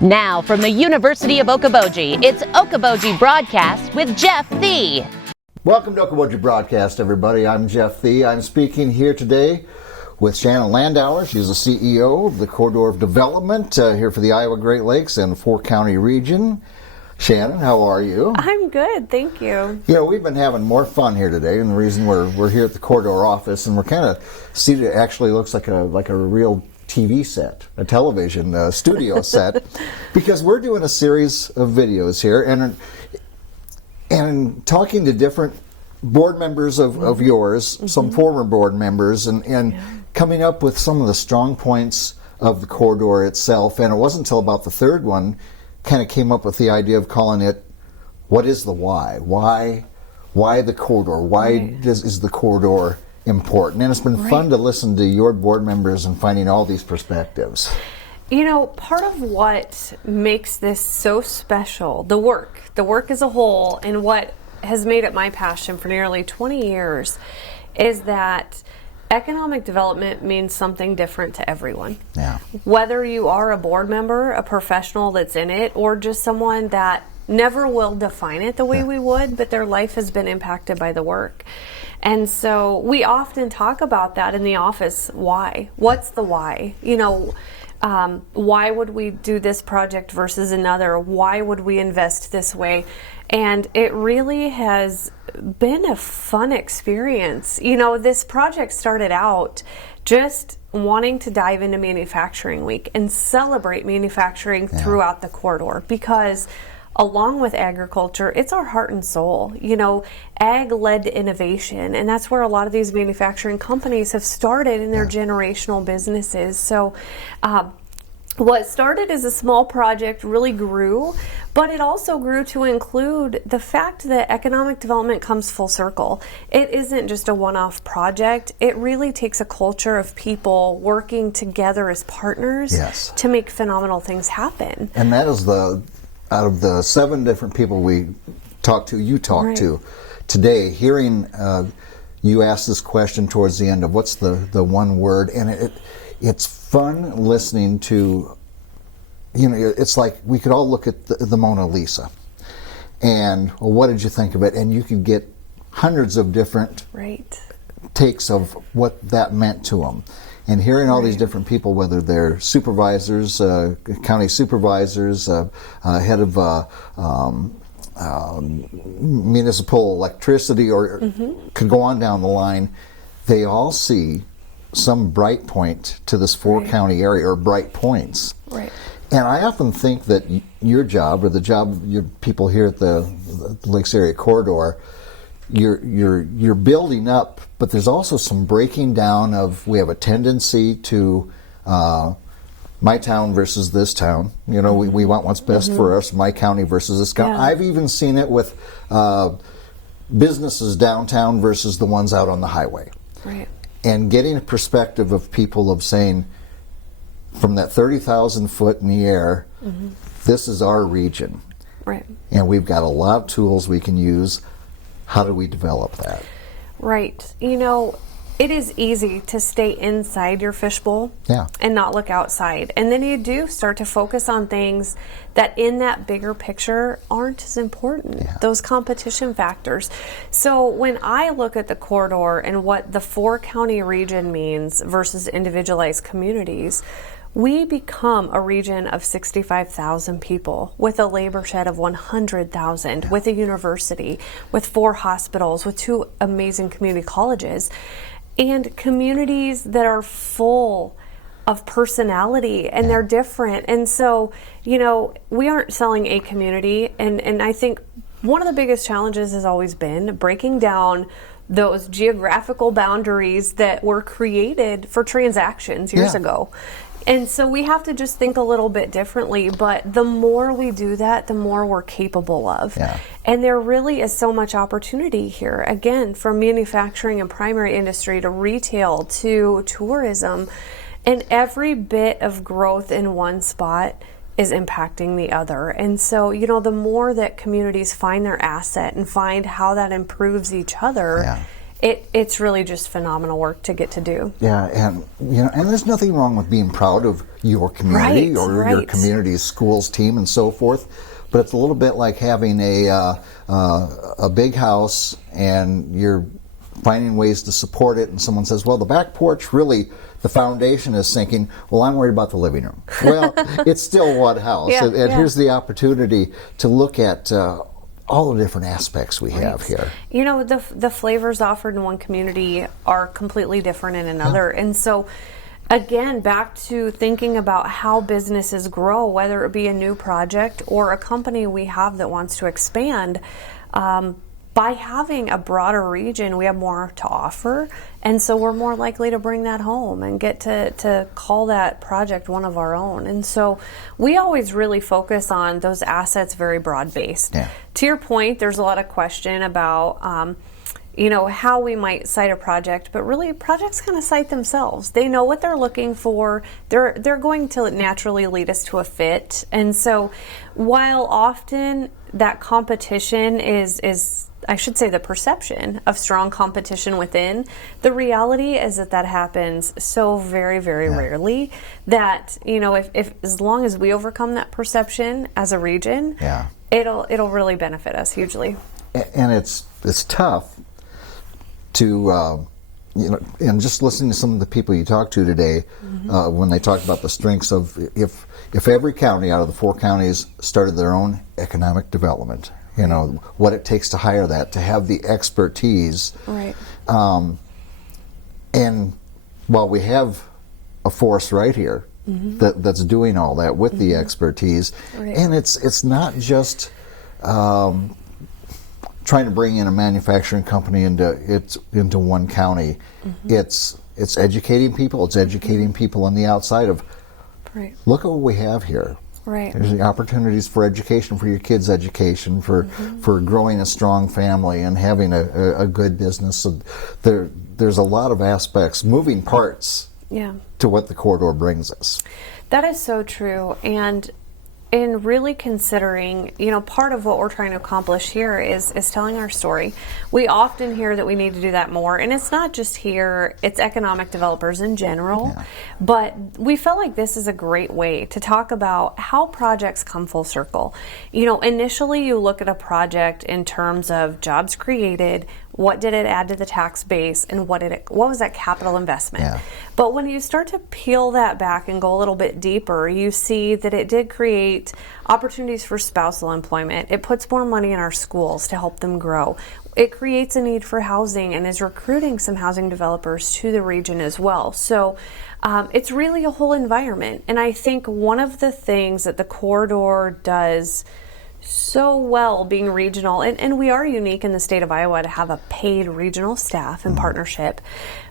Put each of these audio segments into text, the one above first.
Now from the University of Okoboji, it's Okoboji Broadcast with Jeff Thee. Welcome to Okoboji Broadcast, everybody. I'm Jeff Thee. I'm speaking here today with Shannon Landauer. She's the CEO of the Corridor of Development here for the Iowa Great Lakes and Four-County region. Shannon, how are you? I'm good, thank you. You know, we've been having more fun here today, and the reason we're here at the Corridor office, and we're kind of seated. It actually looks like a real TV set, a television studio set, because we're doing a series of videos here, and talking to different board members of yours, some former board members, and coming up with some of the strong points of the corridor itself. And it wasn't until about the third one kind of came up with the idea of calling it, what is the why? Why the corridor? Why is the corridor important? And it's been fun to listen to your board members and finding all these perspectives. You know, part of what makes this so special, the work as a whole, and what has made it my passion for nearly 20 years, is that economic development means something different to everyone. Yeah. Whether you are a board member, a professional that's in it, or just someone that never will define it the way we would, but their life has been impacted by the work. And so we often talk about that in the office. Why? What's the why? You know, why would we do this project versus another? Why would we invest this way? And it really has been a fun experience. You know, this project started out just wanting to dive into Manufacturing Week and celebrate manufacturing throughout the corridor, because along with agriculture, it's our heart and soul. You know, ag-led innovation, and that's where a lot of these manufacturing companies have started in their generational businesses. So what started as a small project really grew, but it also grew to include the fact that economic development comes full circle. It isn't just a one-off project. It really takes a culture of people working together as partners to make phenomenal things happen. And that is out of the 7 different people you talked to today, hearing you ask this question towards the end of what's the one word, and it's fun listening to, you know, it's like we could all look at the Mona Lisa and, well, what did you think of it? And you could get hundreds of different takes of what that meant to them. And hearing all these different people, whether they're supervisors, county supervisors, head of municipal electricity, or could go on down the line, they all see some bright point to this four-county area, or bright points. Right. And I often think that your job, or the job of your people here at the Lakes Area Corridor, you're building up, but there's also some breaking down of, we have a tendency to my town versus this town. You know, we want what's best for us, my county versus this county. I've even seen it with businesses downtown versus the ones out on the highway. Right. And getting a perspective of people of saying, from that 30,000 foot in the air, this is our region. Right. And we've got a lot of tools we can use. How do we develop that? Right. You know, it is easy to stay inside your fishbowl and not look outside. And then you do start to focus on things that in that bigger picture aren't as important, those competition factors. So when I look at the corridor and what the four-county region means versus individualized communities, we become a region of 65,000 people with a labor shed of 100,000, with a university, with 4 hospitals, with 2 amazing community colleges, and communities that are full of personality, and they're different. And so, you know, we aren't selling a community, and I think one of the biggest challenges has always been breaking down those geographical boundaries that were created for transactions years ago. And so we have to just think a little bit differently, but the more we do that, the more we're capable of. And there really is so much opportunity here, again, from manufacturing and primary industry to retail to tourism, and every bit of growth in one spot is impacting the other. And so, you know, the more that communities find their asset and find how that improves each other, it's really just phenomenal work to get to do. Yeah, and and there's nothing wrong with being proud of your community or your community's schools team and so forth. But it's a little bit like having a big house and you're finding ways to support it, and someone says, well, the back porch, really, the foundation is sinking. Well, I'm worried about the living room. Well, it's still one house. And here's the opportunity to look at all the different aspects we have here. The flavors offered in one community are completely different in another. And so, again, back to thinking about how businesses grow, whether it be a new project or a company we have that wants to expand, by having a broader region, we have more to offer, and so we're more likely to bring that home and get to call that project one of our own. And so we always really focus on those assets very broad-based. Yeah. To your point, there's a lot of question about how we might cite a project, but really projects kind of cite themselves. They know what they're looking for. They're going to naturally lead us to a fit. And so while often that competition is I should say the perception of strong competition within, the reality is that happens so very, very rarely that, if as long as we overcome that perception as a region, it'll really benefit us hugely. And it's tough to and just listening to some of the people you talked to today, when they talk about the strengths of if every county out of the 4 counties started their own economic development, what it takes to hire that, to have the expertise. Right. And while we have a force right here that's doing all that with the expertise, and it's not just trying to bring in a manufacturing company into one county. It's educating people. It's educating people on the outside of, look at what we have here. Right. There's the opportunities for education, for your kids' education, for growing a strong family and having a good business. So there's a lot of aspects, moving parts to what the corridor brings us. That is so true. And in really considering, part of what we're trying to accomplish here is telling our story. We often hear that we need to do that more, and it's not just here, it's economic developers in general. But we felt like this is a great way to talk about how projects come full circle. Initially you look at a project in terms of jobs created, what did it add to the tax base, and what was that capital investment? But when you start to peel that back and go a little bit deeper, you see that it did create opportunities for spousal employment. It puts more money in our schools to help them grow. It creates a need for housing and is recruiting some housing developers to the region as well. So it's really a whole environment. And I think one of the things that the corridor does so well, being regional, and we are unique in the state of Iowa to have a paid regional staff and partnership,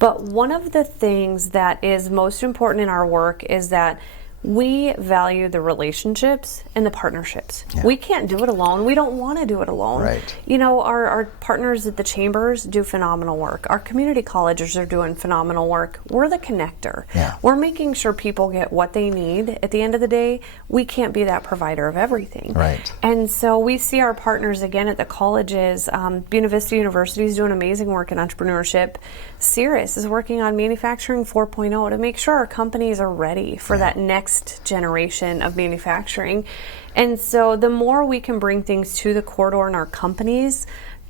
but one of the things that is most important in our work is that we value the relationships and the partnerships. We can't do it alone. We don't want to do it alone. Our partners at the chambers do phenomenal work. Our community colleges are doing phenomenal work. We're the connector. We're making sure people get what they need. At the end of the day, we can't be that provider of everything. And so we see our partners again at the colleges. Buena Vista University is doing amazing work in entrepreneurship. Cirrus is working on manufacturing 4.0 to make sure our companies are ready for that next generation of manufacturing. And so the more we can bring things to the corridor and our companies,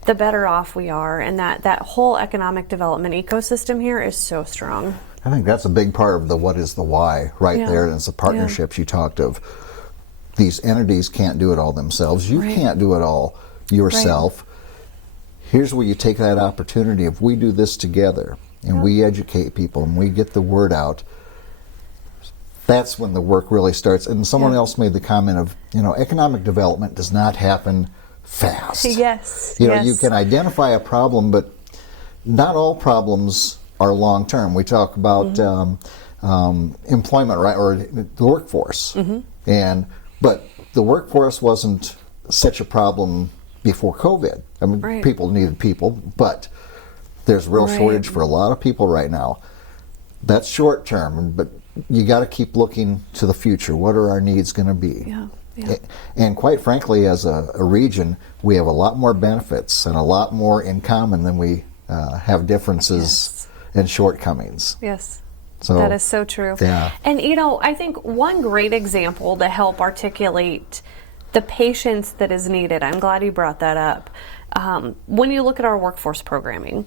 the better off we are. And that whole economic development ecosystem here is so strong. I think that's a big part of the what is the why there. And it's the partnerships you talked of. These entities can't do it all themselves. You can't do it all yourself. Here's where you take that opportunity. If we do this together and we educate people and we get the word out, that's when the work really starts. And someone else made the comment of, economic development does not happen fast. You can identify a problem, but not all problems are long term. We talk about employment, or the workforce, but the workforce wasn't such a problem before COVID. I mean, people needed people, but there's a real shortage for a lot of people right now. That's short term, but you got to keep looking to the future. What are our needs going to be? And quite frankly, as a region, we have a lot more benefits and a lot more in common than we have differences and shortcomings. Yes. So that is so true. Yeah. And I think one great example to help articulate the patience that is needed, I'm glad you brought that up. When you look at our workforce programming,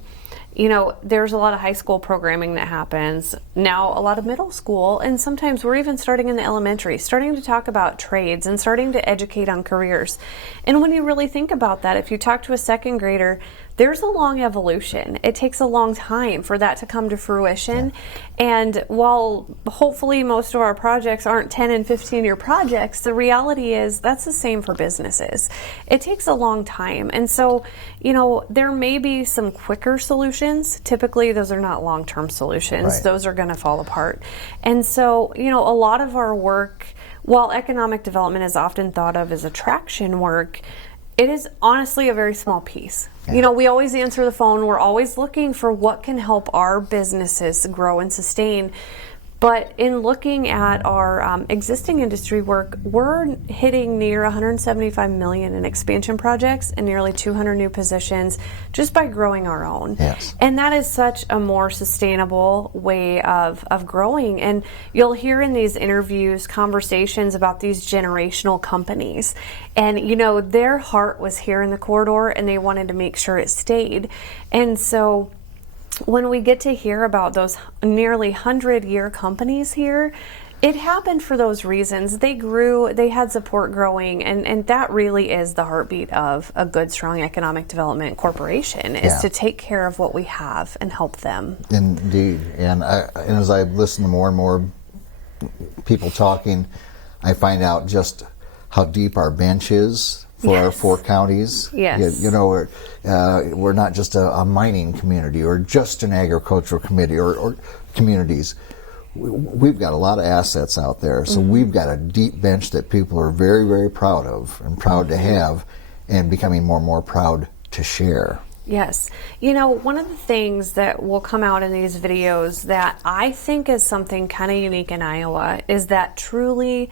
there's a lot of high school programming that happens now, a lot of middle school, and sometimes we're even starting in the elementary, starting to talk about trades and starting to educate on careers. And when you really think about that, if you talk to a second grader, there's a long evolution. It takes a long time for that to come to fruition. And while hopefully most of our projects aren't 10 and 15-year projects, the reality is that's the same for businesses. It takes a long time. And so, there may be some quicker solutions. Typically, those are not long-term solutions. Right. Those are going to fall apart. And so, a lot of our work, while economic development is often thought of as attraction work, it is honestly a very small piece. Yeah. We always answer the phone. We're always looking for what can help our businesses grow and sustain. But in looking at our existing industry work, we're hitting near $175 million in expansion projects and nearly 200 new positions just by growing our own. Yes. And that is such a more sustainable way of growing. And you'll hear in these interviews conversations about these generational companies. And, their heart was here in the corridor and they wanted to make sure it stayed. And so when we get to hear about those nearly 100-year companies here, it happened for those reasons. They grew, they had support growing, and that really is the heartbeat of a good, strong economic development corporation, is to take care of what we have and help them. Indeed. And as I listen to more and more people talking, I find out just how deep our bench is for our 4 counties. Yes. We're not just a mining community or just an agricultural committee or communities. We've got a lot of assets out there, so we've got a deep bench that people are very, very proud of and proud to have, and becoming more and more proud to share. Yes. One of the things that will come out in these videos that I think is something kind of unique in Iowa is that truly,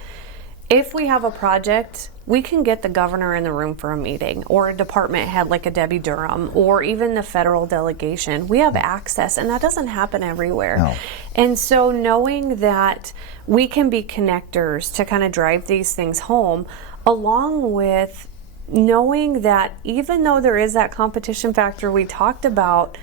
if we have a project, we can get the governor in the room for a meeting, or a department head like a Debbie Durham, or even the federal delegation. We have access, and that doesn't happen everywhere. No. And so knowing that we can be connectors to kind of drive these things home, along with knowing that even though there is that competition factor we talked about,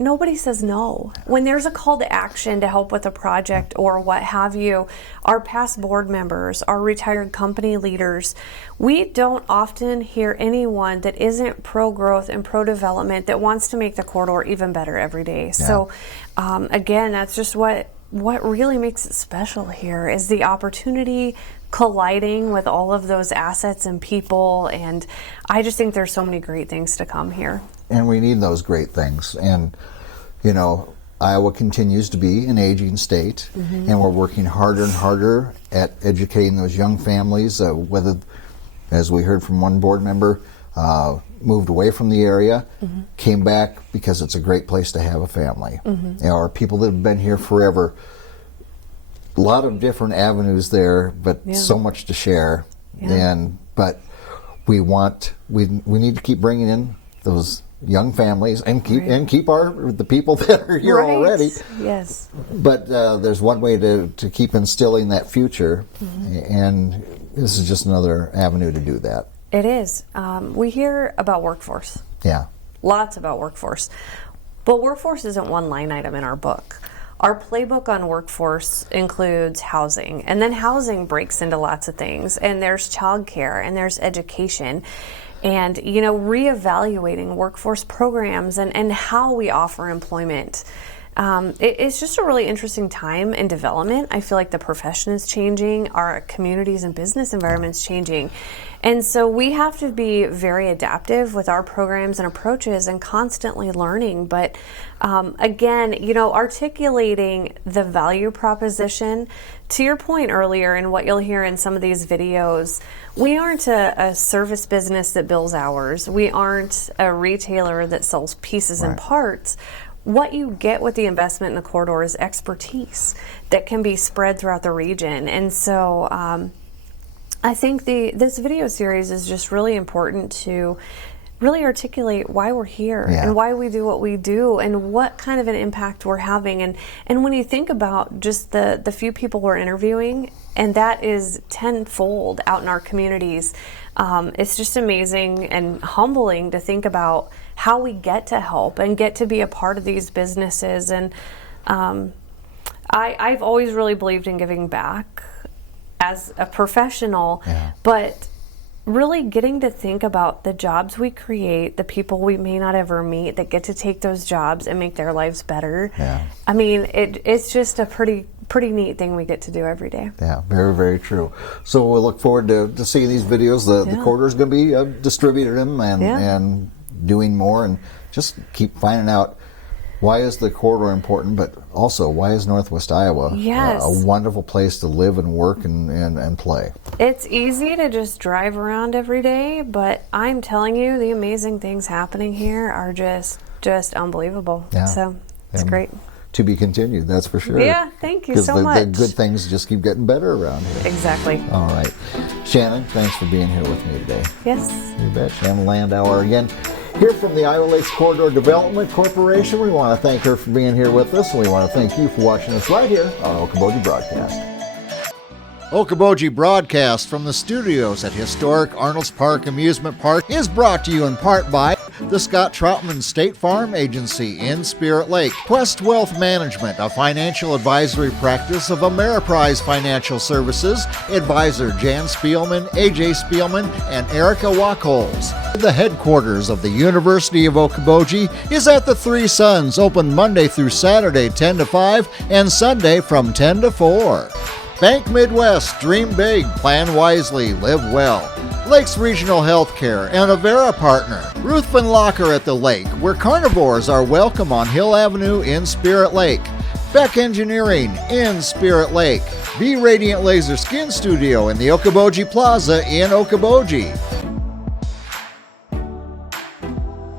nobody says no. When there's a call to action to help with a project or what have you, our past board members, our retired company leaders, we don't often hear anyone that isn't pro-growth and pro-development that wants to make the corridor even better every day. Yeah. So again, that's just what really makes it special here, is the opportunity colliding with all of those assets and people. And I just think there's so many great things to come here. And we need those great things. And, Iowa continues to be an aging state, and we're working harder and harder at educating those young families, whether, as we heard from one board member, moved away from the area, came back because it's a great place to have a family. Or people that have been here forever. A lot of different avenues there, but so much to share. But we need to keep bringing in those young families and keep the people that are here already. Yes. But there's one way to keep instilling that future, and this is just another avenue to do that. It is. We hear about workforce. Yeah. Lots about workforce. But workforce isn't one line item in our book. Our playbook on workforce includes housing, and then housing breaks into lots of things, and there's childcare, and there's education, and reevaluating workforce programs and how we offer employment. It's just a really interesting time in development. I feel like the profession is changing, our communities and business environments changing. And so we have to be very adaptive with our programs and approaches and constantly learning. But again, articulating the value proposition, to your point earlier and what you'll hear in some of these videos, we aren't a service business that bills hours. We aren't a retailer that sells pieces and parts. What you get with the investment in the corridor is expertise that can be spread throughout the region. And so I think this video series is just really important to really articulate why we're here Yeah. and why we do what we do and what kind of an impact we're having. And when you think about just the few people we're interviewing, and that is tenfold out in our communities, it's just amazing and humbling to think about how we get to help and get to be a part of these businesses. And I've always really believed in giving back as a professional, but really getting to think about the jobs we create, the people we may not ever meet that get to take those jobs and make their lives better. Yeah. I mean, it's just a pretty neat thing we get to do every day. Yeah, very, very true. So we'll look forward to seeing these videos. The quarter's going to be distributing them and doing more, and just keep finding out why is the corridor important, but also why is Northwest Iowa a wonderful place to live and work and play. It's easy to just drive around every day, but I'm telling you, the amazing things happening here are just unbelievable. Yeah. So it's great. To be continued, that's for sure. Yeah, thank you so much. The good things just keep getting better around here. Exactly. All right. Shannon, thanks for being here with me today. Yes. You bet. Shannon Landauer again. Here from the Iowa Lakes Corridor Development Corporation. We want to thank her for being here with us, and we want to thank you for watching us right here on Okoboji Broadcast. Okoboji Broadcast from the studios at historic Arnold's Park Amusement Park is brought to you in part by the Scott Troutman State Farm Agency in Spirit Lake, Quest Wealth Management, a financial advisory practice of Ameriprise Financial Services, advisor Jan Spielman, AJ Spielman, and Erica Wachholz. The headquarters of the University of Okoboji is at the Three Sons, open Monday through Saturday 10 to 5 and Sunday from 10 to 4. Bank Midwest, dream big, plan wisely, live well. Lakes Regional Healthcare and Avera partner, Ruthven Locker at the Lake, where carnivores are welcome on Hill Avenue in Spirit Lake. Beck Engineering in Spirit Lake. Be Radiant Laser Skin Studio in the Okoboji Plaza in Okoboji.